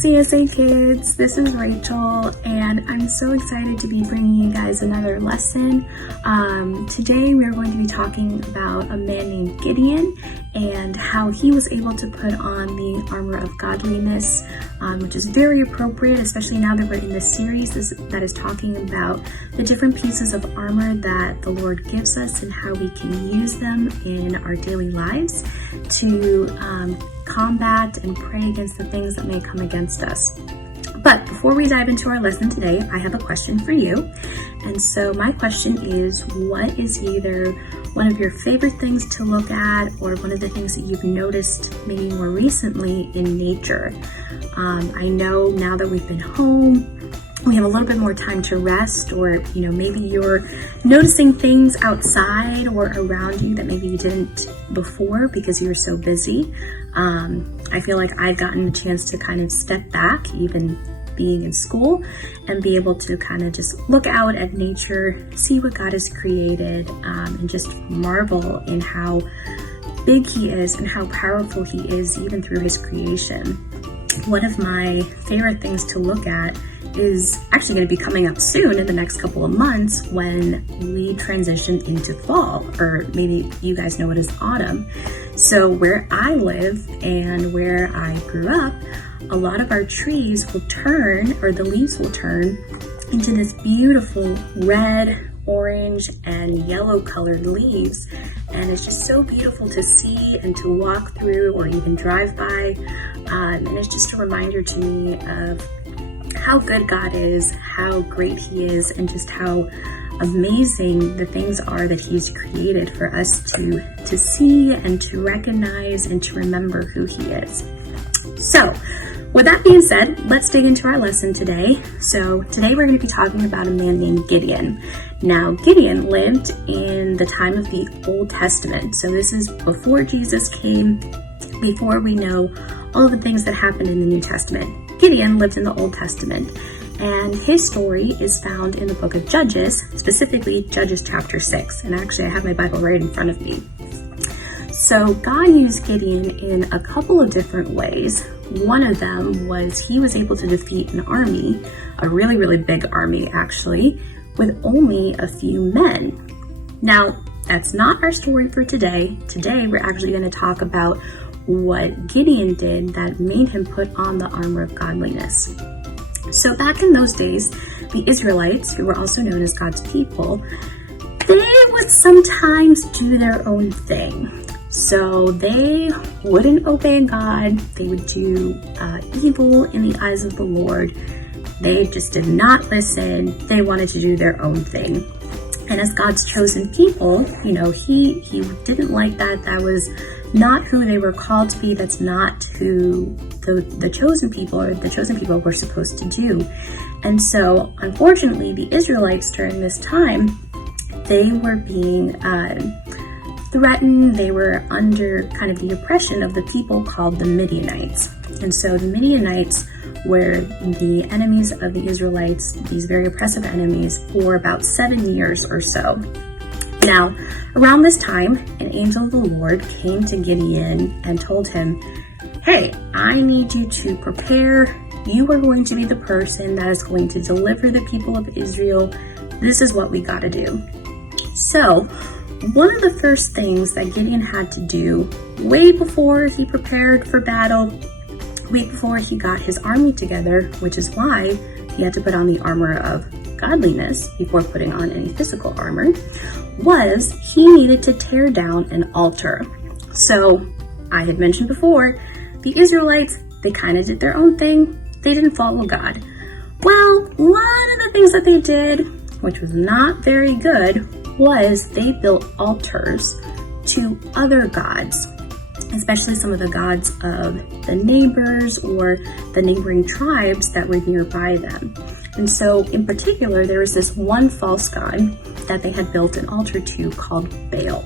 CSA Kids, this is Rachel, and I'm so excited to be bringing you guys another lesson. Today we are going to be talking about a man named Gideon and how he was able to put on the armor of godliness, which is very appropriate, especially now that we're in this series that is talking about the different pieces of armor that the Lord gives us and how we can use them in our daily lives to combat and pray against the things that may come against us. But before we dive into our lesson today, I have a question for you. And so my question is, what is either one of your favorite things to look at or one of the things that you've noticed maybe more recently in nature? I know now that we've been home, we have a little bit more time to rest, or maybe you're noticing things outside or around you that maybe you didn't before because you were so busy. I feel like I've gotten a chance to kind of step back, even being in school, and be able to kind of just look out at nature, see what God has created, and just marvel in how big He is and how powerful He is even through His creation. One of my favorite things to look at is actually going to be coming up soon in the next couple of months when we transition into fall, or maybe you guys know it as autumn. So where I live and where I grew up, a lot of our trees will turn, or the leaves will turn into this beautiful red, orange, and yellow colored leaves. And it's just so beautiful to see and to walk through or even drive by. And it's just a reminder to me of how good God is, how great He is, and just how amazing the things are that He's created for us to see and to recognize and to remember who He is. So, with that being said, let's dig into our lesson today. So today we're going to be talking about a man named Gideon. Now, Gideon lived in the time of the Old Testament. So this is before Jesus came, before we know all the things that happened in the New Testament. Gideon lived in the Old Testament, and his story is found in the book of Judges, specifically Judges chapter 6. And actually, I have my Bible right in front of me. So God used Gideon in a couple of different ways. One of them was he was able to defeat an army, a really, really big army actually, with only a few men. Now, that's not our story for today. Today, we're actually going to talk about what Gideon did that made him put on the armor of godliness. So back in those days, the Israelites, who were also known as God's people, they would sometimes do their own thing. So they wouldn't obey God. They would do evil in the eyes of the Lord. They just did not listen. They wanted to do their own thing. And as God's chosen people, he didn't like that. That was not who they were called to be. That's not who the chosen people were supposed to do. And so, unfortunately, the Israelites during this time, they were being threatened. They were under kind of the oppression of the people called the Midianites. And so the Midianites were the enemies of the Israelites, these very oppressive enemies, for about 7 years or so. Now, around this time, an angel of the Lord came to Gideon and told him, "Hey, I need you to prepare. You are going to be the person that is going to deliver the people of Israel. This is what we got to do." So, one of the first things that Gideon had to do way before he prepared for battle, way before he got his army together, which is why he had to put on the armor of godliness before putting on any physical armor, was he needed to tear down an altar. So I had mentioned before, the Israelites, they kind of did their own thing. They didn't follow God. Well, one of the things that they did, which was not very good, was they built altars to other gods, especially some of the gods of the neighbors or the neighboring tribes that were nearby them. And so in particular, there was this one false god that they had built an altar to called Baal.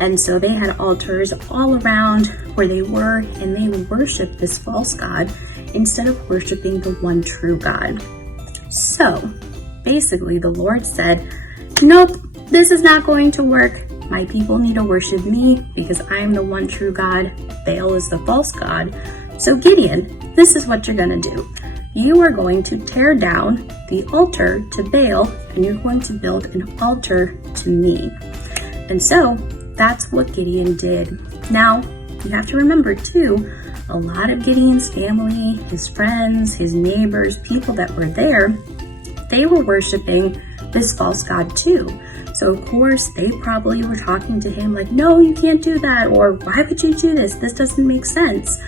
And so they had altars all around where they were, and they worshiped this false god instead of worshiping the one true God. So basically the Lord said, "Nope, this is not going to work. My people need to worship me because I am the one true God. Baal is the false god. So Gideon, this is what you're going to do. You are going to tear down the altar to Baal, and you're going to build an altar to me. And so that's what Gideon did. Now, you have to remember too, a lot of Gideon's family, his friends, his neighbors, people that were there, they were worshiping this false god too. So of course, they probably were talking to him like, no, you can't do that, or why would you do this? This doesn't make sense.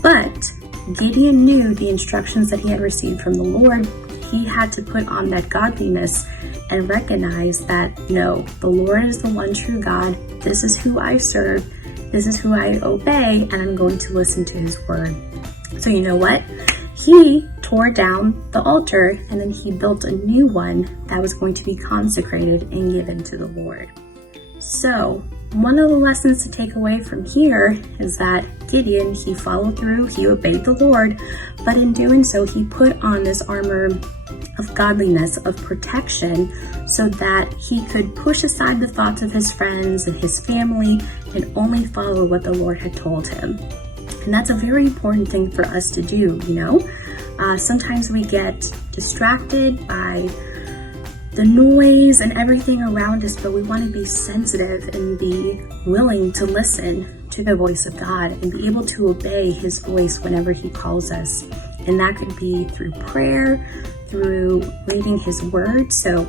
But Gideon knew the instructions that he had received from the Lord. He had to put on that godliness and recognize that, no, the Lord is the one true God. This is who I serve. This is who I obey, and I'm going to listen to his word. So you know what? He tore down the altar, and then he built a new one that was going to be consecrated and given to the Lord. So one of the lessons to take away from here is that Gideon, he followed through, he obeyed the Lord, but in doing so, he put on this armor of godliness, of protection, so that he could push aside the thoughts of his friends and his family and only follow what the Lord had told him. And that's a very important thing for us to do, you know? Sometimes we get distracted by the noise and everything around us, but we want to be sensitive and be willing to listen to the voice of God and be able to obey his voice whenever he calls us. And that could be through prayer, through reading his word. So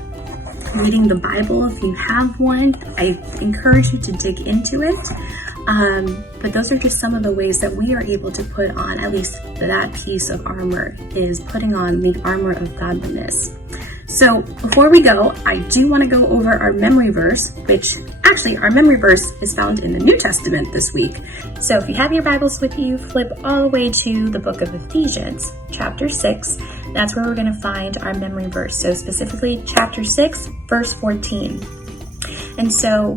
reading the Bible, if you have one, I encourage you to dig into it. But those are just some of the ways that we are able to put on, at least that piece of armor, is putting on the armor of godliness. So before we go, I do want to go over our memory verse, which actually our memory verse is found in the New Testament this week. So if you have your Bibles with you, flip all the way to the book of Ephesians, chapter 6. That's where we're going to find our memory verse. So specifically chapter 6, verse 14. And so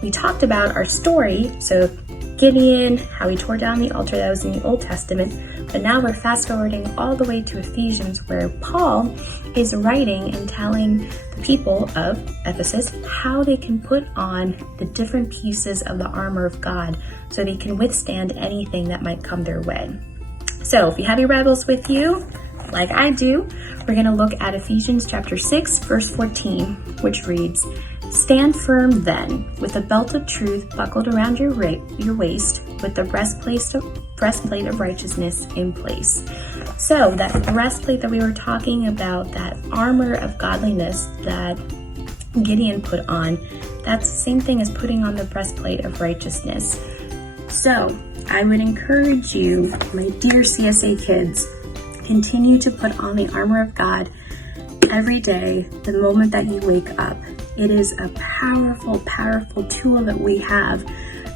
we talked about our story. So Gideon, how he tore down the altar that was in the Old Testament. But now we're fast forwarding all the way to Ephesians, where Paul is writing and telling the people of Ephesus how they can put on the different pieces of the armor of God so they can withstand anything that might come their way. So if you have your Bibles with you, like I do, we're going to look at Ephesians chapter 6, verse 14, which reads, "Stand firm then, with a belt of truth buckled around your waist, with the breastplate of righteousness in place." So that breastplate that we were talking about, that armor of godliness that Gideon put on, that's the same thing as putting on the breastplate of righteousness. So I would encourage you, my dear CSA kids, continue to put on the armor of God every day, the moment that you wake up. It is a powerful, powerful tool that we have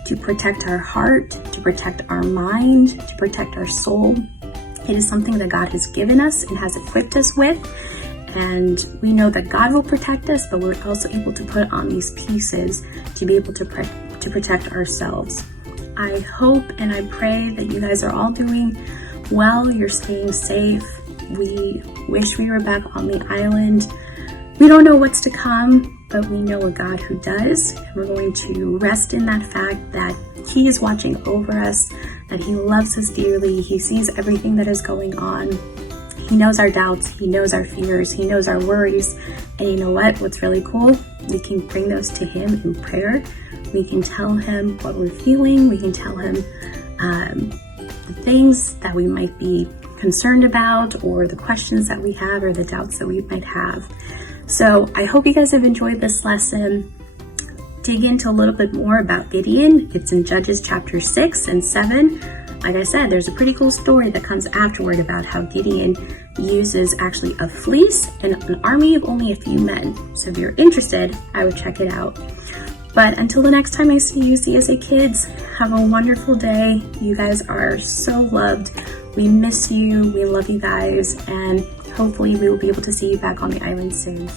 to protect our heart, to protect our mind, to protect our soul. It is something that God has given us and has equipped us with. And we know that God will protect us, but we're also able to put on these pieces to be able to protect ourselves. I hope and I pray that you guys are all doing well. You're staying safe. We wish we were back on the island. We don't know what's to come, but we know a God who does. And we're going to rest in that fact that he is watching over us, that he loves us dearly. He sees everything that is going on. He knows our doubts. He knows our fears. He knows our worries. And you know what? What's really cool? We can bring those to him in prayer. We can tell him what we're feeling. We can tell him the things that we might be concerned about, or the questions that we have, or the doubts that we might have. So I hope you guys have enjoyed this lesson. Dig into a little bit more about Gideon. It's in Judges chapter 6 and 7. Like I said, there's a pretty cool story that comes afterward about how Gideon uses actually a fleece and an army of only a few men. So if you're interested, I would check it out. But until the next time I see you, CSA kids, have a wonderful day. You guys are so loved. We miss you. We love you guys. And hopefully we will be able to see you back on the island soon.